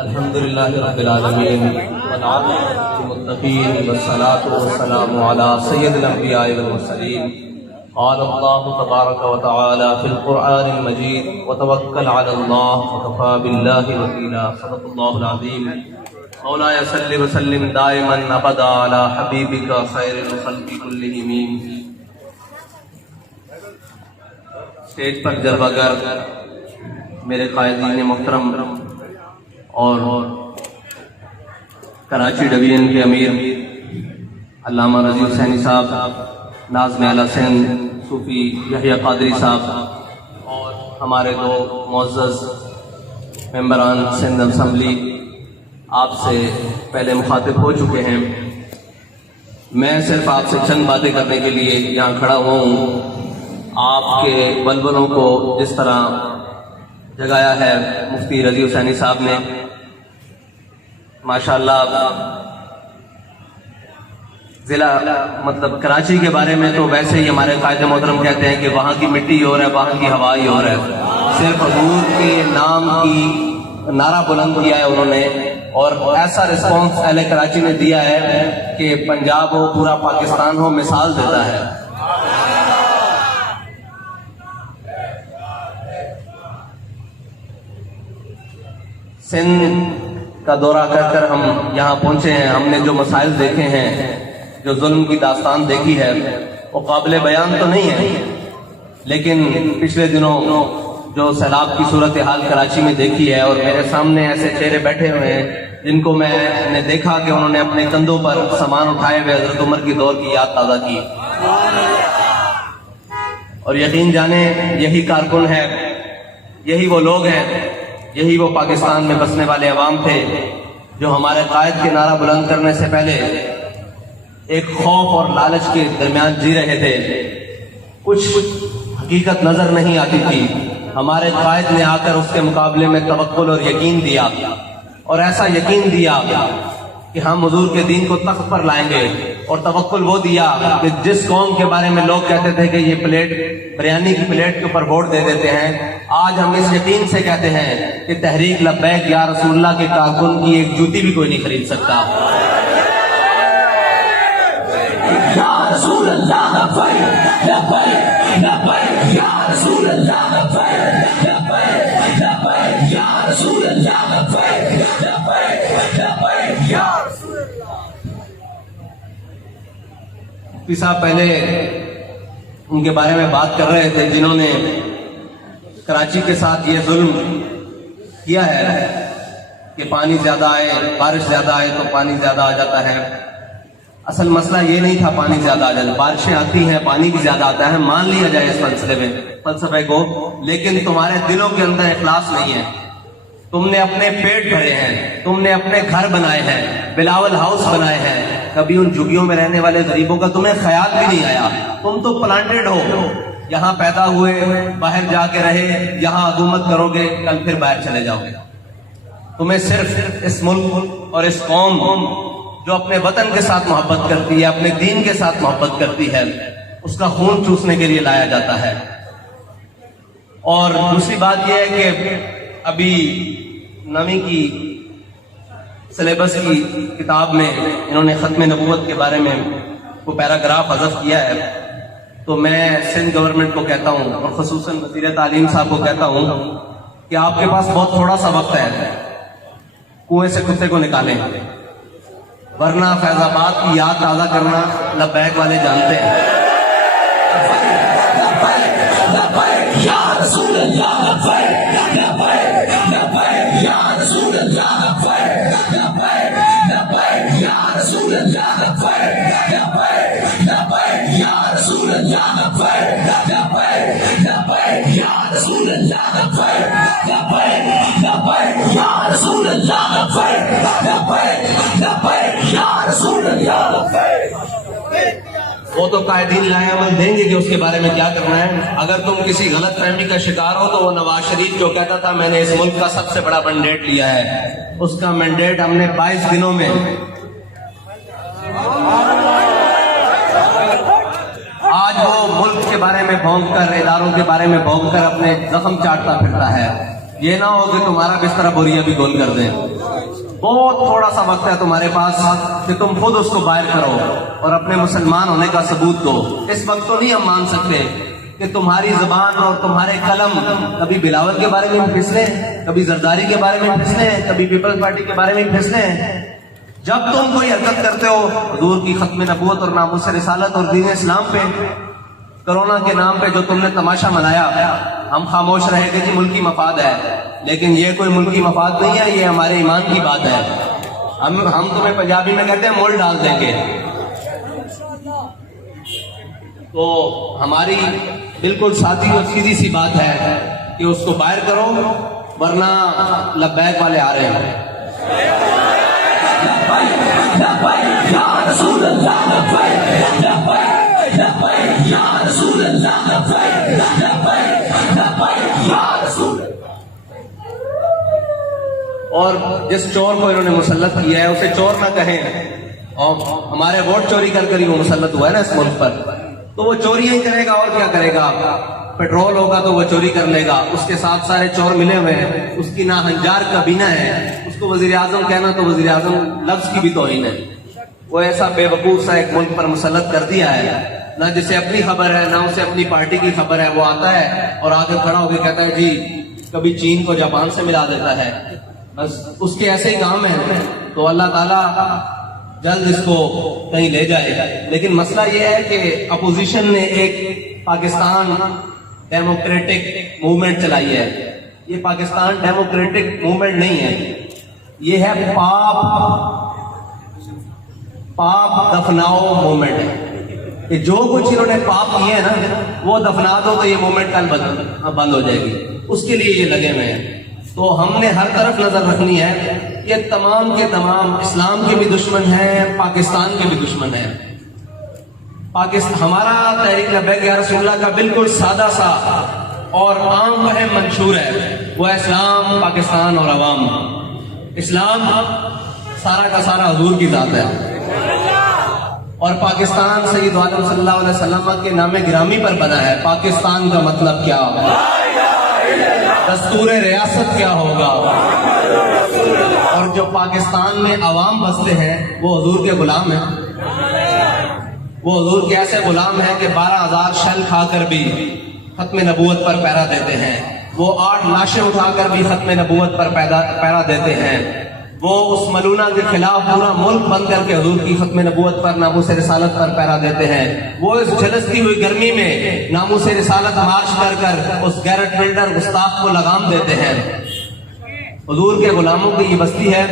الحمدللہ رب العالمین والعاقبۃ للمتقین والصلاۃ والسلام علی سید الانبیاء والمرسلین قال اللہ تبارک وتعالی فی القرآن المجید وتوکل علی اللہ وکفی باللہ وکیلا صدق اللہ العظیم مولاي صل وسلم دائما ابدا علی حبیبک خیر الخلق کلہم اسٹیج پر جلوہ گر میرے قائدین محترم اور کراچی ڈویژن کے امیر علامہ رضی حسینی صاحب، ناظم اعلیٰ سندھ صوفی یحییٰ قادری صاحب اور ہمارے دو معزز ممبران سندھ اسمبلی آپ سے پہلے مخاطب ہو چکے ہیں۔ میں صرف آپ سے چند باتیں کرنے کے لیے یہاں کھڑا ہوا ہوں۔ آپ کے بلبلوں کو جس طرح جگایا ہے مفتی رضی حسینی صاحب نے، ماشاءاللہ ضلع کراچی کے بارے میں تو ویسے ہی ہمارے قائد محترم کہتے ہیں کہ وہاں کی مٹی اور ہے، وہاں کی ہوا ہی اور ہے۔ صرف حضور کے نام کی نعرہ بلند کیا ہے انہوں نے، اور ایسا رسپانس اہل کراچی نے دیا ہے کہ پنجاب ہو، پورا پاکستان ہو، مثال دیتا ہے۔ سندھ کا دورہ کر ہم یہاں پہنچے ہیں۔ ہم نے جو مسائل دیکھے ہیں، جو ظلم کی داستان دیکھی ہے، وہ قابل بیان تو نہیں ہے، لیکن پچھلے دنوں جو سیلاب کی صورتحال کراچی میں دیکھی ہے، اور میرے سامنے ایسے چہرے بیٹھے ہوئے ہیں جن کو میں نے دیکھا کہ انہوں نے اپنے کندھوں پر سامان اٹھائے ہوئے حضرت عمر کی دور کی یاد تازہ کی، اور یقین جانے یہی کارکن ہے، یہی وہ لوگ ہیں، یہی وہ پاکستان میں بسنے والے عوام تھے جو ہمارے قائد کے نعرہ بلند کرنے سے پہلے ایک خوف اور لالچ کے درمیان جی رہے تھے۔ کچھ حقیقت نظر نہیں آتی تھی۔ ہمارے قائد نے آ کر اس کے مقابلے میں توکل اور یقین دیا، اور ایسا یقین دیا کہ ہم حضور کے دین کو تخت پر لائیں گے، اور توکل وہ دیا کہ جس قوم کے بارے میں لوگ کہتے تھے کہ یہ پلیٹ بریانی کی پلیٹ کے اوپر ووٹ دے دیتے ہیں، آج ہم اس یقین سے کہتے ہیں کہ تحریک لبیک یا رسول اللہ کے کارکن کی ایک جوتی بھی کوئی نہیں خرید سکتا۔ یا رسول اللہ لبیک یا رسول اللہ لبیک یا رسول اللہ لبیک یا رسول اللہ۔ مفتی صاحب پہلے ان کے بارے میں بات کر رہے تھے جنہوں نے کراچی کے ساتھ یہ ظلم کیا ہے کہ پانی زیادہ آئے، بارش زیادہ آئے تو پانی زیادہ آ جاتا ہے۔ اصل مسئلہ یہ نہیں تھا پانی زیادہ آ جائے، بارشیں آتی ہیں پانی بھی زیادہ آتا ہے، مان لیا جائے اس فلسفے کو، لیکن تمہارے دلوں کے اندر اخلاص نہیں ہے۔ تم نے اپنے پیٹ بھرے ہیں، تم نے اپنے گھر بنائے ہیں، بلاول ہاؤس بنائے ہیں، کبھی ان جھگیوں میں رہنے والے غریبوں کا تمہیں خیال بھی نہیں آیا۔ تم تو پلانٹڈ ہو، یہاں پیدا ہوئے، باہر جا کے رہے، یہاں حکومت کرو گے، کل پھر باہر چلے جاؤ گے۔ تمہیں صرف اس ملک اور اس قوم جو اپنے وطن کے ساتھ محبت کرتی ہے، اپنے دین کے ساتھ محبت کرتی ہے، اس کا خون چوسنے کے لیے لایا جاتا ہے۔ اور دوسری بات یہ ہے کہ ابھی نویں کی سلیبس کی کتاب میں انہوں نے ختم نبوت کے بارے میں وہ پیراگراف حذف کیا ہے، تو میں سندھ گورنمنٹ کو کہتا ہوں اور خصوصاً وزیر تعلیم صاحب کو کہتا ہوں کہ آپ کے پاس بہت تھوڑا سا وقت ہے، کنویں سے کتے کو نکالیں، ورنہ فیض آباد کی یاد تازہ کرنا لبیک والے جانتے ہیں۔ وہ تو قائدین لائے عمل دیں گے کہ اس کے بارے میں کیا کرنا ہے۔ اگر تم کسی غلط فہمی کا شکار ہو تو وہ نواز شریف جو کہتا تھا میں نے اس ملک کا سب سے بڑا مینڈیٹ لیا ہے، اس کا مینڈیٹ ہم نے 22 دنوں میں آج وہ ملک کے بارے میں بھونک کر، اداروں کے بارے میں بھونک کر اپنے زخم چاٹتا پھرتا ہے۔ یہ نہ ہو کہ تمہارا بستر بوریا بھی گول کر دیں۔ بہت تھوڑا سا وقت ہے تمہارے پاس کہ تم خود اس کو باہر کرو اور اپنے مسلمان ہونے کا ثبوت دو۔ اس وقت تو نہیں ہم مان سکتے کہ تمہاری زبان اور تمہارے قلم کبھی بلاول کے بارے میں پھسلے، کبھی زرداری کے بارے میں پھسلے، کبھی پیپلز پارٹی کے بارے میں پھسلے۔ جب تم کوئی حرکت کرتے ہو حضور کی ختم نبوت اور ناموس رسالت اور دین اسلام پہ، کرونا کے نام پہ جو تم نے تماشا منایا، ہم خاموش رہے کہ جی ملکی مفاد ہے، لیکن یہ کوئی ملکی مفاد نہیں ہے، یہ ہمارے ایمان کی بات ہے۔ ہم تمہیں پنجابی میں کہتے ہیں مول ڈال دیں گے۔ تو ہماری بالکل سادی اور سیدھی سی بات ہے کہ اس کو باہر کرو، ورنہ لبیک والے آ رہے ہیں۔ اور جس چور کو انہوں نے مسلط کیا ہے اسے چور نہ کہیں، اور ہمارے ووٹ چوری کر ہی وہ مسلط ہوا ہے نا اس ملک پر، تو وہ چوری ہی کرے گا اور کیا کرے گا۔ پیٹرول ہوگا تو وہ چوری کر لے گا، اس کے ساتھ سارے چور ملے ہوئے ہیں، اس کی نہ ہنجار کابینہ ہے، اس کو وزیر اعظم کہنا تو وزیر اعظم لفظ کی بھی توہین ہے۔ وہ ایسا بے وقوف سا ایک ملک پر مسلط کر دیا ہے، نہ جسے اپنی خبر ہے نہ اسے اپنی پارٹی کی خبر ہے، وہ آتا ہے اور آگے کھڑا ہو کے کہتا ہے جی کبھی چین کو جاپان سے ملا دیتا ہے، بس اس کے ایسے ہی کام ہیں۔ تو اللہ تعالیٰ جلد اس کو کہیں لے جائے۔ لیکن مسئلہ یہ ہے کہ اپوزیشن نے ایک پاکستان ڈیموکریٹک موومنٹ چلائی ہے۔ یہ پاکستان ڈیموکریٹک موومنٹ نہیں ہے، یہ ہے پاپ دفناؤ موومنٹ ہے کہ جو کچھ انہوں نے پاپ کیے ہیں نا وہ دفنا دو تو یہ موومنٹ کل بند ہو جائے گی، اس کے لیے یہ لگے ہوئے ہیں۔ تو ہم نے ہر طرف نظر رکھنی ہے، یہ تمام کے تمام اسلام کے بھی دشمن ہیں، پاکستان کے بھی دشمن ہیں۔ ہمارا تحریک لبیک یا رسول اللہ کا بالکل سادہ سا اور عام فہم منشور ہے، وہ ہے اسلام، پاکستان اور عوام۔ اسلام سارا کا سارا حضور کی ذات ہے، اور پاکستان سید عالم صلی اللہ علیہ وسلم کے نام گرامی پر بنا ہے۔ پاکستان کا مطلب کیا ہوگا، دستور ریاست کیا ہوگا، اور جو پاکستان میں عوام بستے ہیں وہ حضور کے غلام ہیں۔ وہ حضور کے ایسے غلام ہیں کہ 12,000 شل کھا کر بھی ختم نبوت پر پیرا دیتے ہیں، وہ 8 لاشیں اٹھا کر بھی ختم نبوت پر پیرا دیتے ہیں، وہ اس ملونہ کے خلاف پورا ملک بند کر کے حضور کی ختم نبوت پر ناموس رسالت پر پیرا دیتے ہیں، وہ اس جھلستی ہوئی گرمی میں ناموس رسالت مارچ کر اس گیرٹ بلڈر گستاخ کو لگام دیتے ہیں۔ حضور کے غلاموں کی یہ بستی ہے،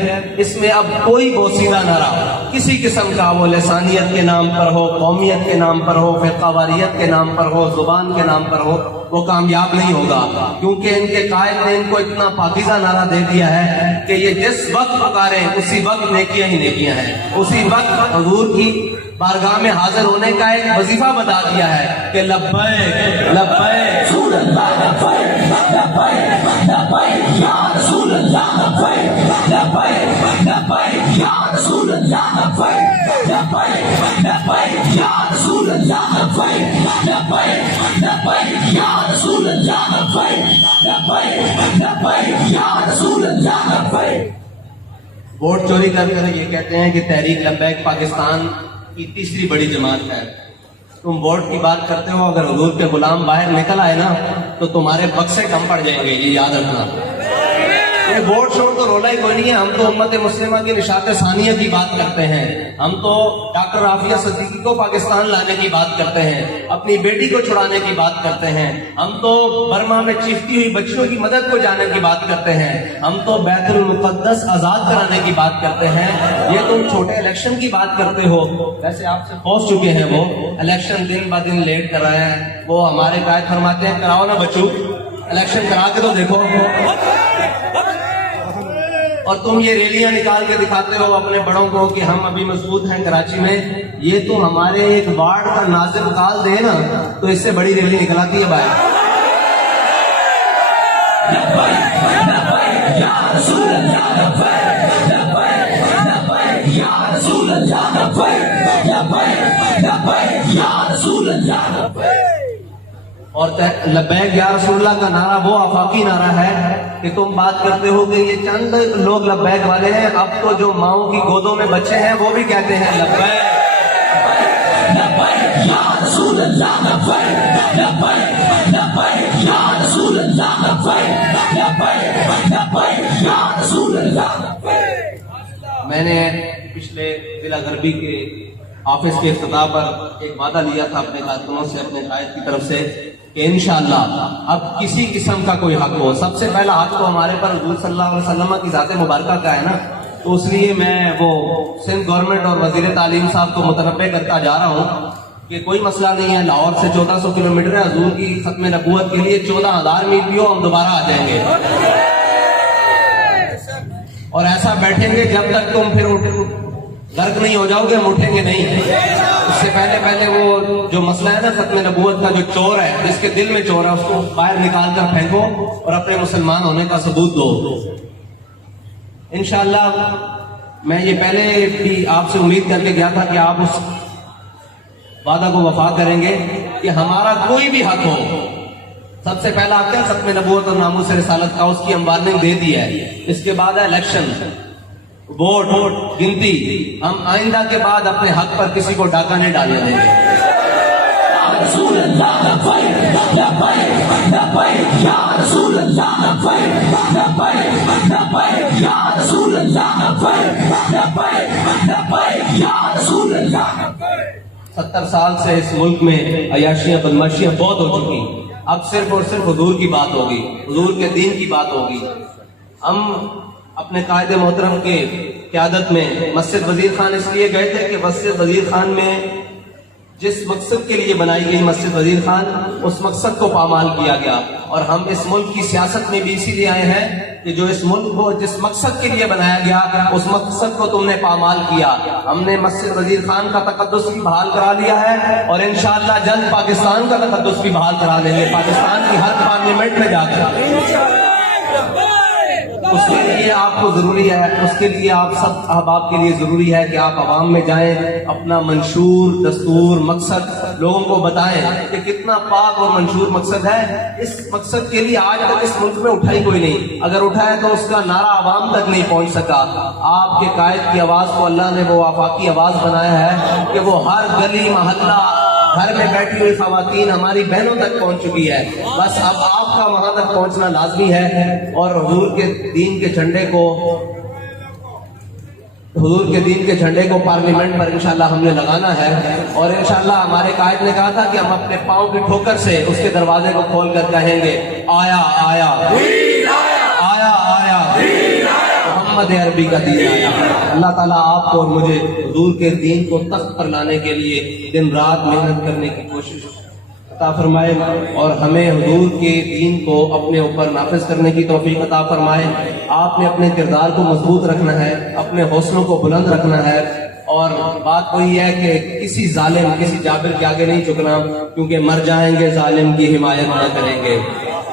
اس میں اب کوئی بوسیدہ نہ رہا کسی قسم کا، وہ لسانیت کے نام پر ہو، قومیت کے نام پر ہو، فرقہ واریت کے نام پر ہو، زبان کے نام پر ہو، وہ کامیاب نہیں ہوگا، کیونکہ ان کے قائد نے ان کو اتنا پاکیزہ نعرہ دے دیا ہے کہ یہ جس وقت پکاریں اسی وقت نیکیاں ہی نیکیاں ہیں، اسی وقت حضور کی بارگاہ میں حاضر ہونے کا ایک وظیفہ بتا دیا ہے کہ لبیک لبیک رسول اللہ، لبیک لبیک لبیک یا رسول اللہ، لبیک لبیک لبیک یا رسول اللہ، لبیک لبیک لبیک یا رسول اللہ، لبیک لبیک لبیک یا رسول اللہ۔ اللہ لبیک لبیک لبیک یا رسول اللہ لبیک. ووٹ چوری کر کر یہ کہتے ہیں کہ تحریک لبیک پاکستان کی تیسری بڑی جماعت ہے. تم ووٹ کی بات کرتے ہو، اگر حضور کے غلام باہر نکل آئے نا تو تمہارے بکسے کم پڑ جائیں گے، یہ یاد رکھنا. یہ ووٹ شوٹ تو رولا ہی کوئی نہیں ہے. ہم تو امت مسلمہ کی نشاط ثانیہ کی بات کرتے ہیں. ہم تو ڈاکٹر عافیہ صدیقی کو پاکستان لانے کی بات کرتے ہیں، اپنی بیٹی کو چھڑانے کی بات کرتے ہیں. ہم تو برما میں چیختی ہوئی بچیوں کی مدد کو جانے کی بات کرتے ہیں. ہم تو بیت المقدس آزاد کرانے کی بات کرتے ہیں. یہ تم چھوٹے الیکشن کی بات کرتے ہو. ویسے آپ سے پہنچ چکے ہیں وہ الیکشن دن با دن لیٹ کر رہے ہیں. وہ ہمارے قائد فرماتے ہیں کراؤ نا بچوں، الیکشن کرا کے تو دیکھو. اور تم یہ ریلیاں نکال کے دکھاتے ہو اپنے بڑوں کو کہ ہم ابھی مضبوط ہیں کراچی میں. یہ تو ہمارے ایک وارڈ کا ناظم کال دے نا تو اس سے بڑی ریلی نکلاتی ہے باہر. یا رسول اللہ لبیک لبیک لبیک یا رسول اللہ لبیک لبیک لبیک یا رسول اللہ لبیک. اور لبیک یا رسول اللہ کا نعرہ وہ آفاقی نعرہ ہے کہ تم بات کرتے ہو کہ یہ چند لوگ لبیک والے ہیں. اب تو جو ماؤں کی گودوں میں بچے ہیں وہ بھی کہتے ہیں لبیک لبیک یا رسول اللہ لبیک لبیک لبیک یا رسول اللہ لبیک لبیک لبیک یا رسول اللہ لبیک. میں نے پچھلے ضلع غربی کے آفس کے افتتاح پر ایک وعدہ لیا تھا اپنے کارکنوں سے، اپنے قائد کی طرف سے کہ انشاءاللہ اب کسی قسم کا کوئی حق ہو، سب سے پہلا حق تو ہمارے پر حضور صلی اللہ علیہ وسلم کی ذات مبارکہ کا ہے نا. تو اس لیے میں وہ سندھ گورنمنٹ اور وزیر تعلیم صاحب کو متنبع کرتا جا رہا ہوں کہ کوئی مسئلہ نہیں ہے. لاہور سے 1400 کلومیٹر ہے. حضور کی ختم نبوت کے لیے 14,000 میل بھی ہو ہم دوبارہ آ جائیں گے. اور ایسا بیٹھیں گے جب تک تم پھر غرق نہیں ہو جاؤ گے، ہم اٹھیں گے نہیں. اس سے پہلے وہ جو مسئلہ ہے نا ختم نبوت کا، جو چور ہے جس کے دل میں چور ہے اس کو باہر نکال کر پھینکو اور اپنے مسلمان ہونے کا ثبوت دو. انشاءاللہ میں یہ پہلے بھی آپ سے امید کر کے گیا تھا کہ آپ اس وعدہ کو وفا کریں گے کہ ہمارا کوئی بھی حق ہو، سب سے پہلا حق ہے ختم نبوت اور ناموس رسالت کا، اس کی ہم وارننگ دے دی ہے. اس کے بعد ہے الیکشن، ووٹ گنتی. ہم آئندہ کے بعد اپنے حق پر کسی کو ڈاکہ نہیں ڈالنے دیں گے. رسول اللہ لبیک لبیک لبیک یا رسول اللہ لبیک لبیک لبیک یا رسول اللہ لبیک لبیک لبیک یا رسول اللہ لبیک. 70 سال سے اس ملک میں عیاشیاں بدماشیاں بہت ہو چکی. اب صرف اور صرف حضور کی بات ہوگی، حضور کے دین کی بات ہوگی. ہم اپنے قائد محترم کے قیادت میں مسجد وزیر خان اس لیے گئے تھے کہ مسجد وزیر خان میں جس مقصد کے لیے بنائی گئی مسجد وزیر خان، اس مقصد کو پامال کیا گیا. اور ہم اس ملک کی سیاست میں بھی اسی لیے آئے ہیں کہ جو اس ملک کو جس مقصد کے لیے بنایا گیا اس مقصد کو تم نے پامال کیا. ہم نے مسجد وزیر خان کا تقدس بھی بحال کرا لیا ہے اور انشاءاللہ جلد پاکستان کا تقدس بھی بحال کرا دیں گے، پاکستان کی ہر پارلیمنٹ میں جا کر. اس کے لیے آپ کو ضروری ہے، اس کے لیے آپ سب احباب کے لیے ضروری ہے کہ آپ عوام میں جائیں، اپنا منشور دستور مقصد لوگوں کو بتائیں کہ کتنا پاک اور منشور مقصد ہے. اس مقصد کے لیے آج تک اس ملک میں اٹھائی کوئی نہیں. اگر اٹھا ہے تو اس کا نعرہ عوام تک نہیں پہنچ سکا. آپ کے قائد کی آواز کو اللہ نے وہ آفاقی آواز بنایا ہے کہ وہ ہر گلی محلہ گھر میں بیٹھی ہوئی خواتین ہماری بہنوں تک پہنچ چکی ہے. بس اب آپ کا وہاں تک پہنچنا لازمی ہے اور حضور کے دین کے جھنڈے کو پارلیمنٹ پر انشاءاللہ ہم نے لگانا ہے. اور انشاءاللہ ہمارے قائد نے کہا تھا کہ ہم اپنے پاؤں کی ٹھوکر سے اس کے دروازے کو کھول کر کہیں گے آیا آیا آیا آیا محمد عربی کا دین آیا. اللہ تعالیٰ آپ کو اور مجھے حضور کے دین کو تخت پر لانے کے لیے دن رات محنت کرنے کی کوشش عطا فرمائے اور ہمیں حضور کے دین کو اپنے اوپر نافذ کرنے کی توفیق عطا فرمائے. آپ نے اپنے کردار کو مضبوط رکھنا ہے، اپنے حوصلوں کو بلند رکھنا ہے. اور بات وہی ہے کہ کسی ظالم کسی جابر کے آگے نہیں جھکنا، کیونکہ مر جائیں گے ظالم کی حمایت نہ کریں گے،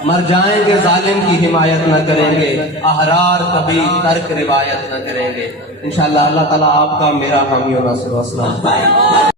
مر جائیں گے ظالم کی حمایت نہ کریں گے، احرار کبھی ترک روایت نہ کریں گے. انشاءاللہ اللہ تعالیٰ آپ کا میرا حامی و ناصر و اسلام.